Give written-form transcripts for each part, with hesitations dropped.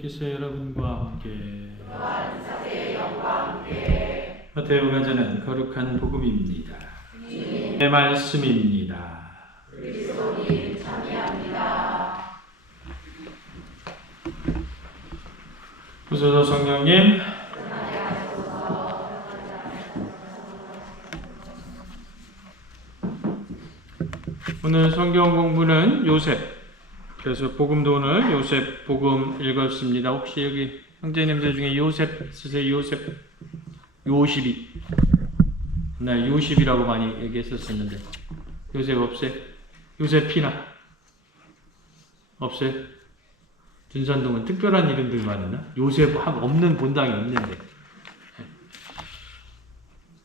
기서 여러분과 함께 마테오가 전한 거룩한 복음입니다. 내 말씀입니다. 그리스도님 참여합니다. 부소서 성령님, 오늘 성경 공부는 요셉, 그래서 복음도 오늘 요셉 복음 읽었습니다. 혹시 여기 형제님들 중에 요셉 쓰세요? 요셉이. 나 요셉이라고 많이 얘기했었는데 요셉 없어요? 요셉피나 없어요? 준산동은 특별한 이름들 많으나? 요셉 없는 본당이 없는데.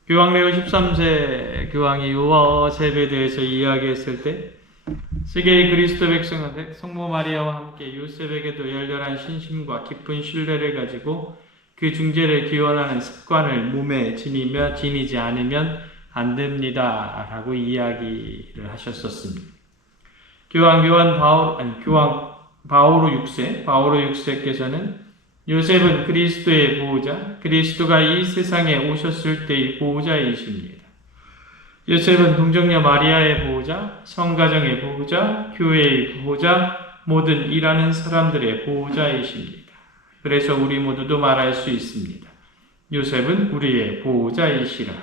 교황레오 13세 교황이 요셉에 대해서 이야기했을 때 세계의 그리스도 백성한테 성모 마리아와 함께 요셉에게도 열렬한 신심과 깊은 신뢰를 가지고 그 중재를 기원하는 습관을 몸에 지니지 않으면 안 됩니다. 라고 이야기를 하셨었습니다. 교황 바오로 6세께서는 요셉은 그리스도의 보호자, 그리스도가 이 세상에 오셨을 때의 보호자이십니다. 요셉은 동정녀 마리아의 보호자, 성가정의 보호자, 교회의 보호자, 모든 일하는 사람들의 보호자이십니다. 그래서 우리 모두도 말할 수 있습니다. 요셉은 우리의 보호자이시라.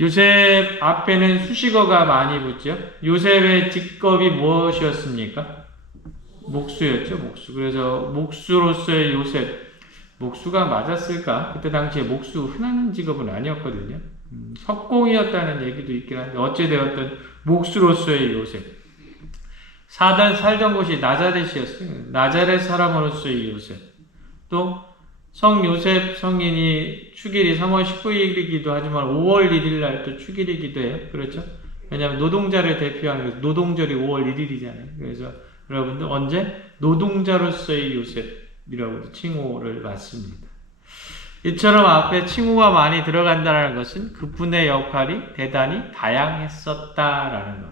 요셉 앞에는 수식어가 많이 붙죠. 요셉의 직업이 무엇이었습니까? 목수였죠, 목수. 그래서 목수로서의 요셉, 목수가 맞았을까? 그때 당시에 목수 흔한 직업은 아니었거든요. 석공이었다는 얘기도 있긴 한데 어찌되었든 목수로서의 요셉. 살던 곳이 나자렛이었어요. 나자렛 사람으로서의 요셉. 또 성요셉 성인이 축일이 3월 19일이기도 하지만 5월 1일 날 또 축일이기도 해요. 그렇죠? 왜냐하면 노동자를 대표하는 노동절이 5월 1일이잖아요. 그래서 여러분들 언제 노동자로서의 요셉이라고 칭호를 받습니다. 이처럼 앞에 칭호가 많이 들어간다는 것은 그분의 역할이 대단히 다양했었다라는 것.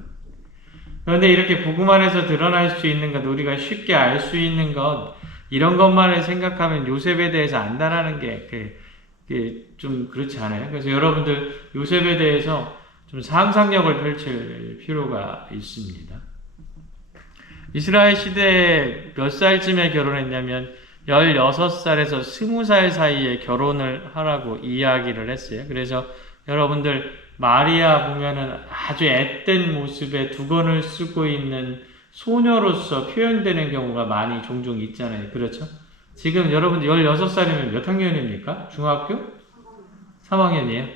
그런데 이렇게 복음 안에서 드러날 수 있는 것, 우리가 쉽게 알 수 있는 것, 이런 것만을 생각하면 요셉에 대해서 안다라는 게 좀 그렇지 않아요? 그래서 여러분들 요셉에 대해서 좀 상상력을 펼칠 필요가 있습니다. 이스라엘 시대에 몇 살쯤에 결혼했냐면 16살에서 20살 사이에 결혼을 하라고 이야기를 했어요. 그래서 여러분들 마리아 보면은 아주 앳된 모습에 두건을 쓰고 있는 소녀로서 표현되는 경우가 많이 종종 있잖아요. 그렇죠? 지금 여러분들 16살이면 몇 학년입니까? 중학교? 3학년이에요.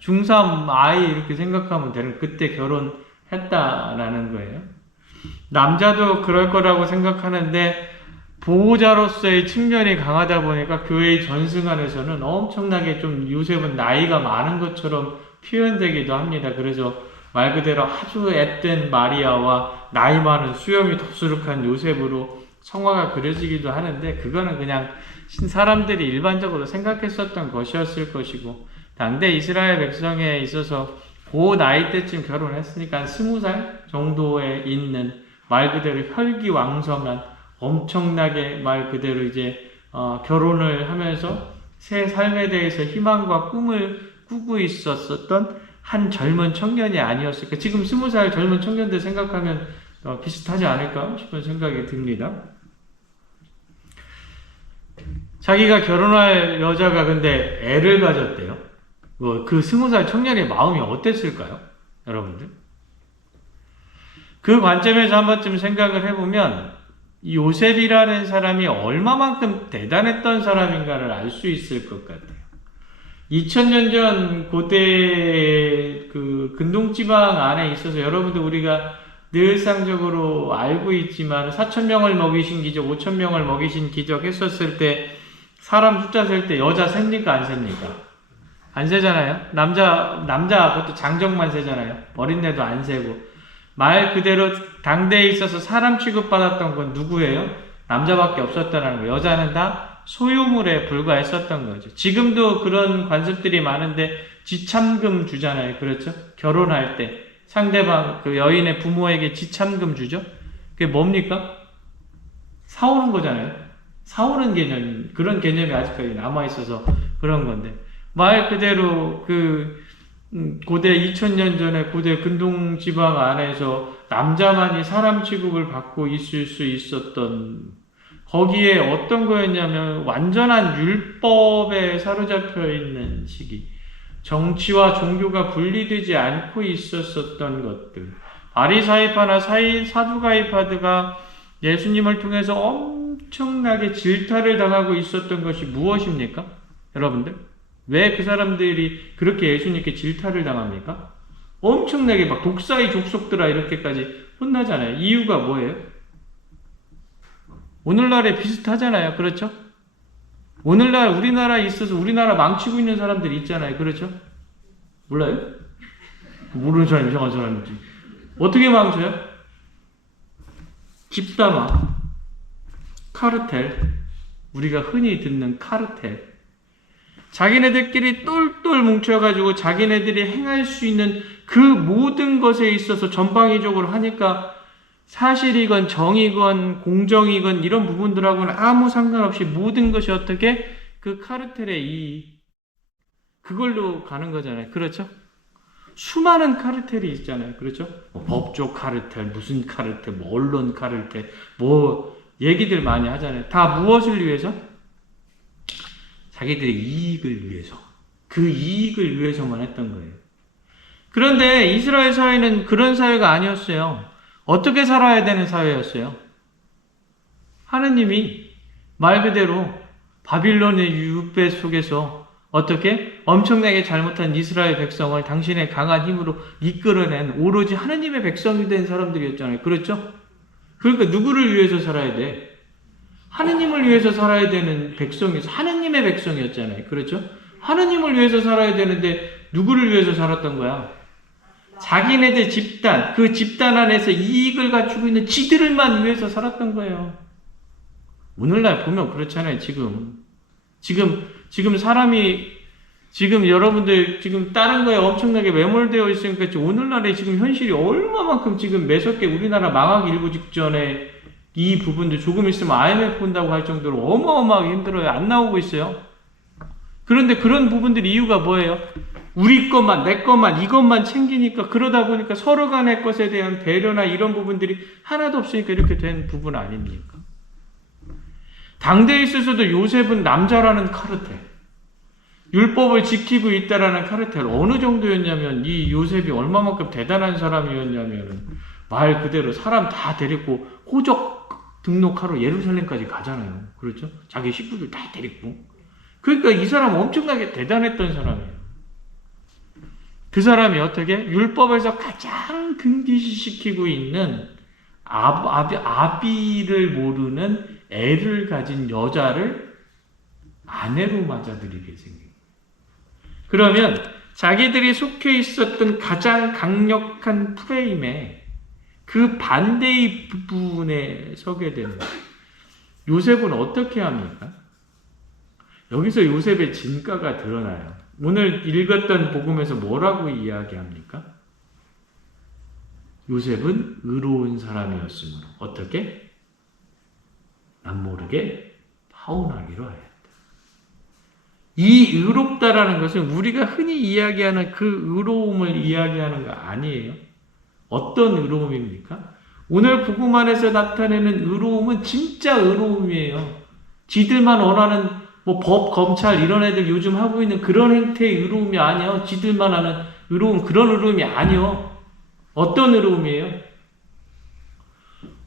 중3 아이 이렇게 생각하면 되는, 그때 결혼했다라는 거예요. 남자도 그럴 거라고 생각하는데 보호자로서의 측면이 강하다 보니까 교회의 전승 안에서는 엄청나게 좀 요셉은 나이가 많은 것처럼 표현되기도 합니다. 그래서 말 그대로 아주 앳된 마리아와 나이 많은 수염이 덥수룩한 요셉으로 성화가 그려지기도 하는데 그거는 그냥 사람들이 일반적으로 생각했었던 것이었을 것이고, 당대 이스라엘 백성에 있어서 그 나이 때쯤 결혼했으니까 20살 정도에 있는 말 그대로 혈기왕성한 엄청나게 말 그대로 이제 결혼을 하면서 새 삶에 대해서 희망과 꿈을 꾸고 있었던 한 젊은 청년이 아니었을까. 지금 20살 젊은 청년들 생각하면 비슷하지 않을까 싶은 생각이 듭니다. 자기가 결혼할 여자가 근데 애를 가졌대요. 그 20살 청년의 마음이 어땠을까요? 여러분들? 그 관점에서 한 번쯤 생각을 해보면 이 요셉이라는 사람이 얼마만큼 대단했던 사람인가를 알 수 있을 것 같아요. 2000년 전 고대 그 근동지방 안에 있어서 여러분들 우리가 늘상적으로 알고 있지만 4,000명을 먹이신 기적, 5,000명을 먹이신 기적 했었을 때 사람 숫자 셀 때 여자 셉니까? 안 셉니까? 안 세잖아요. 남자 그것도 장정만 세잖아요. 어린애도 안 세고. 말 그대로 당대에 있어서 사람 취급받았던 건 누구예요? 남자밖에 없었다는 거예요. 여자는 다 소유물에 불과했었던 거죠. 지금도 그런 관습들이 많은데 지참금 주잖아요. 그렇죠? 결혼할 때 상대방 그 여인의 부모에게 지참금 주죠. 그게 뭡니까? 사오는 거잖아요. 사오는 개념, 그런 개념이 아직까지 남아있어서 그런 건데. 말 그대로 고대 2000년 전에 고대 근동 지방 안에서 남자만이 사람 취급을 받고 있을 수 있었던 거기에 어떤 거였냐면 완전한 율법에 사로잡혀 있는 시기. 정치와 종교가 분리되지 않고 있었었던 것들. 바리사이파나 사두가이파드가 예수님을 통해서 엄청나게 질타를 당하고 있었던 것이 무엇입니까? 여러분들? 왜 그 사람들이 그렇게 예수님께 질타를 당합니까? 엄청나게 막 독사의 족속들아 이렇게까지 혼나잖아요. 이유가 뭐예요? 오늘날에 비슷하잖아요. 그렇죠? 오늘날 우리나라에 있어서 우리나라 망치고 있는 사람들이 있잖아요. 그렇죠? 몰라요? 모르는 사람 이상한 사람이지. 어떻게 망쳐요? 집단화, 카르텔, 우리가 흔히 듣는 카르텔. 자기네들끼리 똘똘 뭉쳐가지고 자기네들이 행할 수 있는 그 모든 것에 있어서 전방위적으로 하니까 사실이건 정이건 공정이건 이런 부분들하고는 아무 상관없이 모든 것이 어떻게 그 카르텔의 그걸로 가는 거잖아요. 그렇죠? 수많은 카르텔이 있잖아요. 그렇죠? 뭐 법조 카르텔, 무슨 카르텔, 뭐 언론 카르텔, 뭐 얘기들 많이 하잖아요. 다 무엇을 위해서? 자기들의 이익을 위해서. 그 이익을 위해서만 했던 거예요. 그런데 이스라엘 사회는 그런 사회가 아니었어요. 어떻게 살아야 되는 사회였어요? 하느님이 말 그대로 바빌론의 유배 속에서 어떻게 엄청나게 잘못한 이스라엘 백성을 당신의 강한 힘으로 이끌어낸 오로지 하느님의 백성이 된 사람들이었잖아요. 그렇죠? 그러니까 누구를 위해서 살아야 돼? 하느님을 위해서 살아야 되는 백성이어서 하느님의 백성이었잖아요. 그렇죠? 하느님을 위해서 살아야 되는데 누구를 위해서 살았던 거야? 자기네들 집단, 그 집단 안에서 이익을 갖추고 있는 지들만 위해서 살았던 거예요. 오늘날 보면 그렇잖아요. 지금 사람이 지금 여러분들 지금 다른 거에 엄청나게 매몰되어 있으니까 오늘날의 지금 현실이 얼마만큼 지금 매섭게 우리나라 망하기 일보 직전에 이 부분들 조금 있으면 IMF 본다고 할 정도로 어마어마하게 힘들어요. 안 나오고 있어요. 그런데 그런 부분들 이유가 뭐예요? 우리 것만, 내 것만, 이것만 챙기니까 그러다 보니까 서로 간의 것에 대한 배려나 이런 부분들이 하나도 없으니까 이렇게 된 부분 아닙니까? 당대에 있어서도 요셉은 남자라는 카르텔, 율법을 지키고 있다라는 카르텔 어느 정도였냐면 이 요셉이 얼마만큼 대단한 사람이었냐면 말 그대로 사람 다 데리고 호적 등록하러 예루살렘까지 가잖아요. 그렇죠? 자기 식구들 다 데리고. 그러니까 이 사람 엄청나게 대단했던 사람이에요. 그 사람이 어떻게 율법에서 가장 금기시키고 있는 아비를 모르는 애를 가진 여자를 아내로 맞아들이게 생긴. 그러면 자기들이 속해 있었던 가장 강력한 프레임에 그 반대의 부분에 서게 되는 거예요. 요셉은 어떻게 합니까? 여기서 요셉의 진가가 드러나요. 오늘 읽었던 복음에서 뭐라고 이야기합니까? 요셉은 의로운 사람이었으므로 어떻게? 남모르게 파혼하기로 하였다. 이 의롭다라는 것은 우리가 흔히 이야기하는 그 의로움을 이야기하는 거 아니에요. 어떤 의로움입니까? 오늘 복음 안에서 나타내는 의로움은 진짜 의로움이에요. 지들만 원하는 뭐 법, 검찰 이런 애들 요즘 하고 있는 그런 행태의 의로움이 아니에요. 지들만 하는 의로움, 그런 의로움이 아니에요. 어떤 의로움이에요?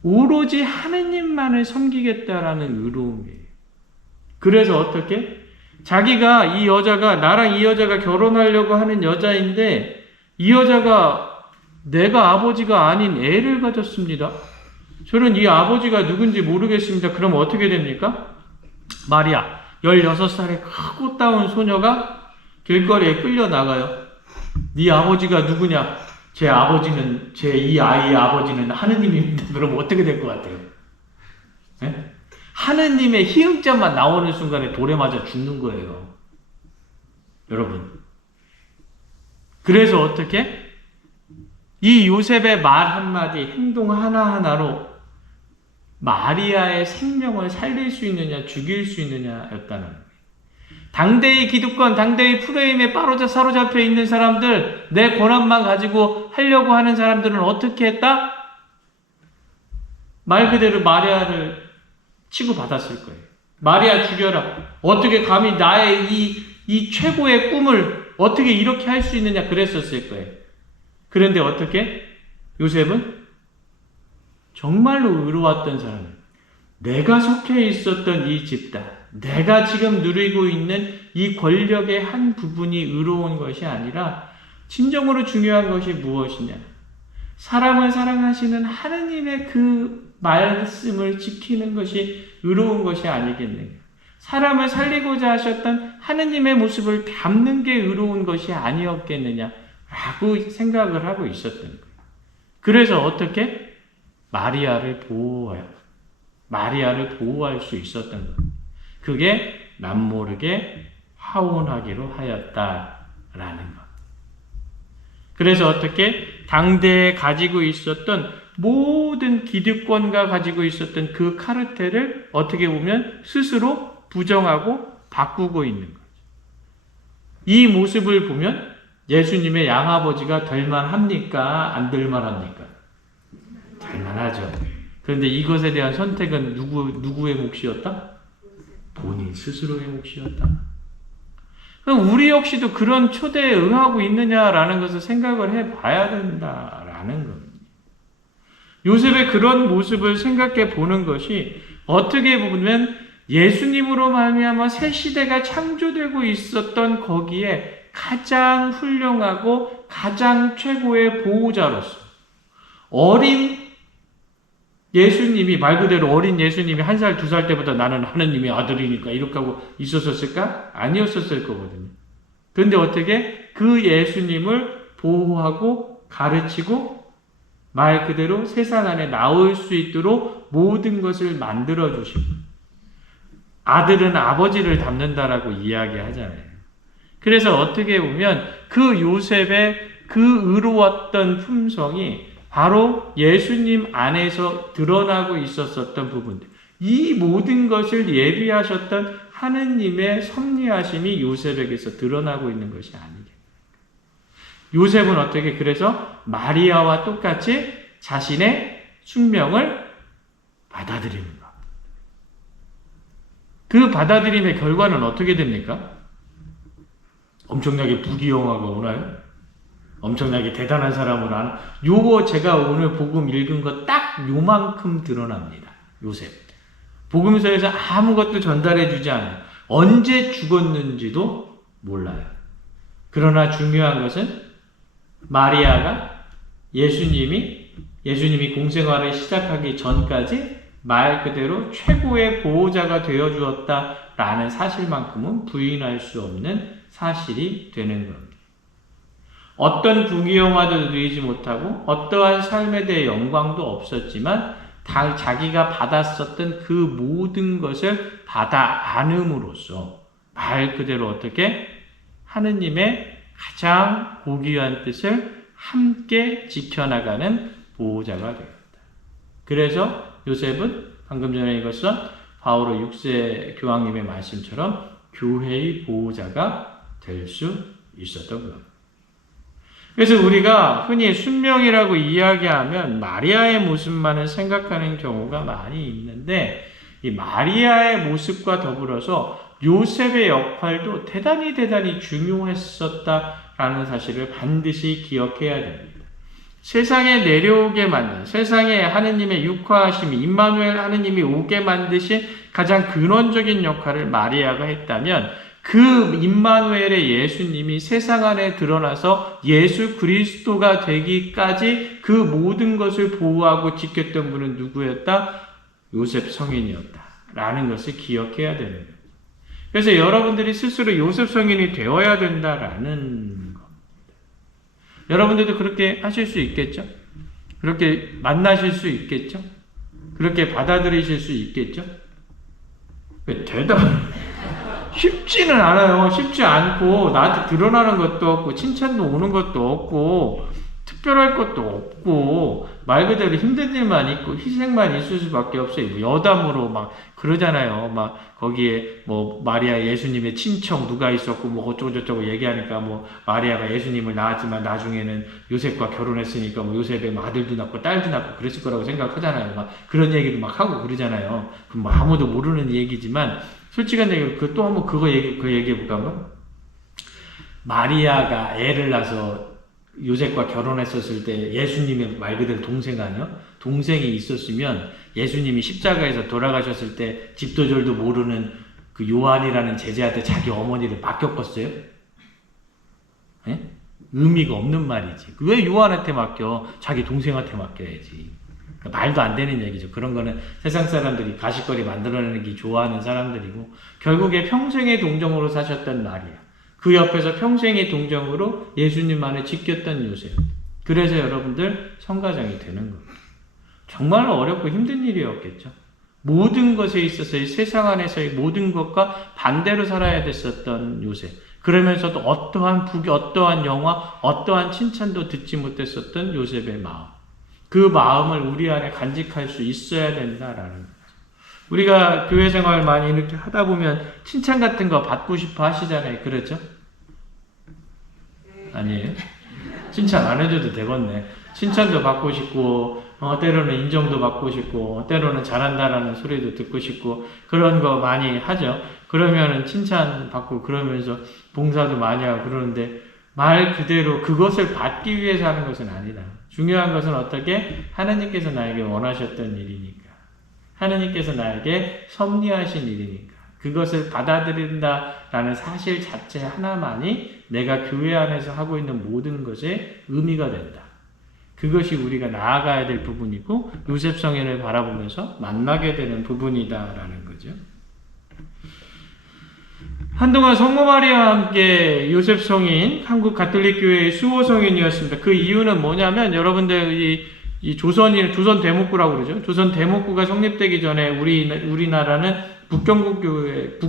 오로지 하느님만을 섬기겠다라는 의로움이에요. 그래서 어떻게? 자기가 이 여자가 나랑 이 여자가 결혼하려고 하는 여자인데 이 여자가 내가 아버지가 아닌 애를 가졌습니다. 저는 이 아버지가 누군지 모르겠습니다. 그럼 어떻게 됩니까? 마리아 16살의 크고 따온 소녀가 길거리에 끌려 나가요. 네 아버지가 누구냐? 제 아버지는 이 아이의 아버지는 하느님입니다. 그럼 어떻게 될 것 같아요? 네? 하느님의 희응자만 나오는 순간에 돌에 맞아 죽는 거예요. 여러분. 그래서 어떻게? 이 요셉의 말 한마디, 행동 하나하나로 마리아의 생명을 살릴 수 있느냐 죽일 수 있느냐였다는 거예요. 당대의 기득권, 당대의 프레임에 사로잡혀 있는 사람들, 내 권한만 가지고 하려고 하는 사람들은 어떻게 했다? 말 그대로 마리아를 치고받았을 거예요. 마리아 죽여라. 어떻게 감히 나의 이 최고의 꿈을 어떻게 이렇게 할 수 있느냐 그랬었을 거예요. 그런데 어떻게? 요셉은 정말로 의로웠던 사람이에요. 내가 속해 있었던 이 집단, 내가 지금 누리고 있는 이 권력의 한 부분이 의로운 것이 아니라 진정으로 중요한 것이 무엇이냐? 사람을 사랑하시는 하느님의 그 말씀을 지키는 것이 의로운 것이 아니겠느냐? 사람을 살리고자 하셨던 하느님의 모습을 담는 게 의로운 것이 아니었겠느냐라고 생각을 하고 있었던 거예요. 그래서 어떻게? 마리아를 보호할 수 있었던 거예요. 그게 남모르게 화원하기로 하였다라는 것. 그래서 어떻게? 당대에 가지고 있었던 모든 기득권과 가지고 있었던 그 카르텔을 어떻게 보면 스스로 부정하고 바꾸고 있는 거죠. 이 모습을 보면 예수님의 양아버지가 될만합니까? 안 될만합니까? 될만하죠. 그런데 이것에 대한 선택은 누구의 몫이었다? 본인 스스로의 몫이었다. 그럼 우리 역시도 그런 초대에 응하고 있느냐라는 것을 생각을 해봐야 된다라는 겁니다. 요셉의 그런 모습을 생각해 보는 것이 어떻게 보면 예수님으로 말미암아 새 시대가 창조되고 있었던 거기에 가장 훌륭하고 가장 최고의 보호자로서 어린 예수님이, 말 그대로 어린 예수님이 1살, 2살 때부터 나는 하느님의 아들이니까 이렇게 하고 있었을까? 아니었을 거거든요. 그런데 어떻게 그 예수님을 보호하고 가르치고 말 그대로 세상 안에 나올 수 있도록 모든 것을 만들어 주시고, 아들은 아버지를 닮는다라고 이야기하잖아요. 그래서 어떻게 보면 그 요셉의 그 의로웠던 품성이 바로 예수님 안에서 드러나고 있었던 부분들. 이 모든 것을 예비하셨던 하느님의 섭리하심이 요셉에게서 드러나고 있는 것이 아니겠습니까? 요셉은 어떻게 그래서 마리아와 똑같이 자신의 숙명을 받아들이는 것. 그 받아들임의 결과는 어떻게 됩니까? 엄청나게 부귀영화가 오나요? 엄청나게 대단한 사람으로 하는, 요거 제가 오늘 복음 읽은 거 딱 요만큼 드러납니다. 요셉. 복음서에서 아무것도 전달해 주지 않아요. 언제 죽었는지도 몰라요. 그러나 중요한 것은 마리아가 예수님이 공생활을 시작하기 전까지 말 그대로 최고의 보호자가 되어 주었다라는 사실만큼은 부인할 수 없는 사실이 되는 겁니다. 어떤 부귀영화도 누리지 못하고 어떠한 삶에 대해 영광도 없었지만 자기가 받았었던 그 모든 것을 받아 안음으로써 말 그대로 어떻게 하느님의 가장 고귀한 뜻을 함께 지켜나가는 보호자가 되었다. 그래서 요셉은 방금 전에 읽었던 바오로 6세 교황님의 말씀처럼 교회의 보호자가 될 수 있었던 겁니다. 그래서 우리가 흔히 순명이라고 이야기하면 마리아의 모습만을 생각하는 경우가 많이 있는데, 이 마리아의 모습과 더불어서 요셉의 역할도 대단히 중요했었다라는 사실을 반드시 기억해야 됩니다. 세상에 내려오게 만든, 세상에 하느님의 육화하심이, 임마누엘 하느님이 오게 만드신 가장 근원적인 역할을 마리아가 했다면, 그 임마누엘의 예수님이 세상 안에 드러나서 예수 그리스도가 되기까지 그 모든 것을 보호하고 지켰던 분은 누구였다? 요셉 성인이었다 라는 것을 기억해야 되는 거예요. 그래서 여러분들이 스스로 요셉 성인이 되어야 된다라는 겁니다. 여러분들도 그렇게 하실 수 있겠죠? 그렇게 만나실 수 있겠죠? 그렇게 받아들이실 수 있겠죠? 쉽지는 않아요. 쉽지 않고 나한테 드러나는 것도 없고 칭찬도 오는 것도 없고 특별할 것도 없고 말 그대로 힘든 일만 있고 희생만 있을 수밖에 없어요. 뭐 여담으로 막 그러잖아요. 막 거기에 뭐 마리아 예수님의 친척 누가 있었고 뭐 어쩌고저쩌고 얘기하니까 뭐 마리아가 예수님을 낳았지만 나중에는 요셉과 결혼했으니까 뭐 요셉의 뭐 아들도 낳고 딸도 낳고 그랬을 거라고 생각하잖아요. 막 그런 얘기도 막 하고 그러잖아요. 그럼 뭐 아무도 모르는 얘기지만 솔직한 얘기로 그 또 한번 그거 얘기해 볼까 한번. 마리아가 애를 낳아서 요셉과 결혼했었을 때 예수님의 말 그대로 동생 아니요? 동생이 있었으면 예수님이 십자가에서 돌아가셨을 때 집도절도 모르는 그 요한이라는 제자한테 자기 어머니를 맡겼겠어요? 예? 의미가 없는 말이지. 왜 요한한테 맡겨? 자기 동생한테 맡겨야지. 그러니까 말도 안 되는 얘기죠. 그런 거는 세상 사람들이 가십거리 만들어내는 게 좋아하는 사람들이고 결국에 평생의 동정으로 사셨던 마리아. 그 옆에서 평생의 동정으로 예수님만을 지켰던 요셉. 그래서 여러분들 성가장이 되는 겁니다. 정말로 어렵고 힘든 일이었겠죠. 모든 것에 있어서 이 세상 안에서의 모든 것과 반대로 살아야 됐었던 요셉. 그러면서도 어떠한 부귀, 어떠한 영화, 어떠한 칭찬도 듣지 못했었던 요셉의 마음. 그 마음을 우리 안에 간직할 수 있어야 된다라는 거죠. 우리가 교회 생활 많이 이렇게 하다 보면 칭찬 같은 거 받고 싶어 하시잖아요. 그렇죠? 아니에요? 칭찬 안 해줘도 되겠네. 칭찬도 받고 싶고 때로는 인정도 받고 싶고 때로는 잘한다라는 소리도 듣고 싶고 그런 거 많이 하죠. 그러면은 칭찬 받고 그러면서 봉사도 많이 하고 그러는데 말 그대로 그것을 받기 위해서 하는 것은 아니다. 중요한 것은 어떻게 하나님께서 나에게 원하셨던 일이니까. 하나님께서 나에게 섭리하신 일이니까. 그것을 받아들인다라는 사실 자체 하나만이 내가 교회 안에서 하고 있는 모든 것에 의미가 된다. 그것이 우리가 나아가야 될 부분이고 요셉 성인을 바라보면서 만나게 되는 부분이다라는 거죠. 한동안 성모 마리아와 함께 요셉 성인, 한국 가톨릭 교회의 수호 성인이었습니다. 그 이유는 뭐냐면 여러분들 이 조선 대목구라고 그러죠. 조선 대목구가 성립되기 전에 우리나라는 북경교구에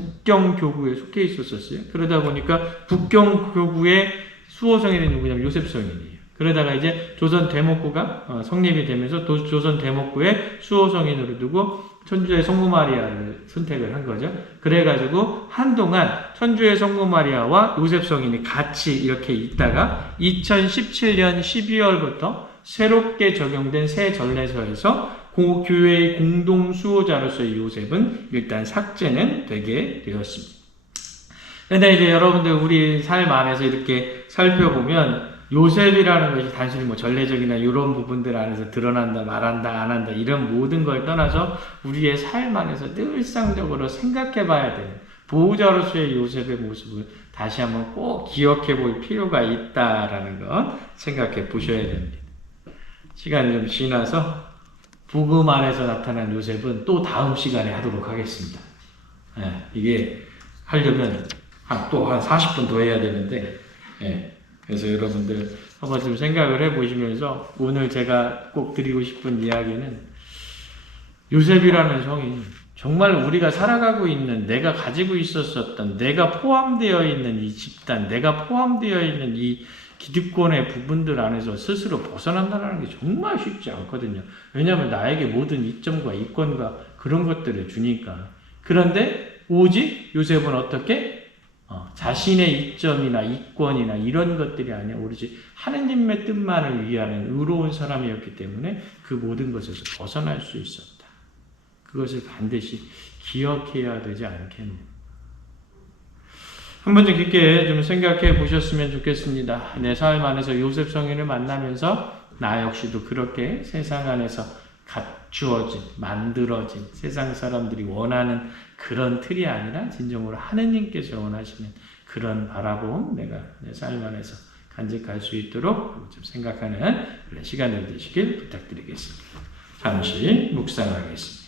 속해 있었어요. 그러다 보니까 북경교구의 수호 성인이 누구냐면 요셉 성인이에요. 그러다가 이제 조선 대목구가 성립이 되면서 조선 대목구의 수호 성인으로 두고 천주의 성모 마리아를 선택을 한 거죠. 그래가지고 한동안 천주의 성모 마리아와 요셉 성인이 같이 이렇게 있다가 2017년 12월부터 새롭게 적용된 새 전례서에서 교회의 공동 수호자로서의 요셉은 일단 삭제는 되게 되었습니다. 근데 이제 여러분들 우리 삶 안에서 이렇게 살펴보면 요셉이라는 것이 단순히 뭐 전례적이나 이런 부분들 안에서 드러난다, 말한다, 안 한다 이런 모든 걸 떠나서 우리의 삶 안에서 늘상적으로 생각해 봐야 되는 보호자로서의 요셉의 모습을 다시 한번 꼭 기억해 볼 필요가 있다라는 것 생각해 보셔야 됩니다. 시간이 좀 지나서 복음 안에서 나타난 요셉은 또 다음 시간에 하도록 하겠습니다. 이게 하려면 또 한 40분 더 해야 되는데 그래서 여러분들 한번 좀 생각을 해보시면서 오늘 제가 꼭 드리고 싶은 이야기는 요셉이라는 성인 정말 우리가 살아가고 있는 내가 가지고 있었던 내가 포함되어 있는 이 집단 내가 포함되어 있는 이 기득권의 부분들 안에서 스스로 벗어난다는 게 정말 쉽지 않거든요. 왜냐하면 나에게 모든 이점과 이권과 그런 것들을 주니까. 그런데 오직 요셉은 어떻게? 자신의 이점이나 이권이나 이런 것들이 아니라 오로지 하느님의 뜻만을 위하는 의로운 사람이었기 때문에 그 모든 것에서 벗어날 수 있었다. 그것을 반드시 기억해야 되지 않겠는가. 한번 좀 깊게 좀 생각해 보셨으면 좋겠습니다. 내 삶 안에서 요셉 성인을 만나면서 나 역시도 그렇게 세상 안에서 갖추어진, 만들어진 세상 사람들이 원하는 그런 틀이 아니라 진정으로 하느님께서 원하시는 그런 바라봄 내가 내 삶 안에서 간직할 수 있도록 좀 생각하는 시간을 되시길 부탁드리겠습니다. 잠시 묵상하겠습니다.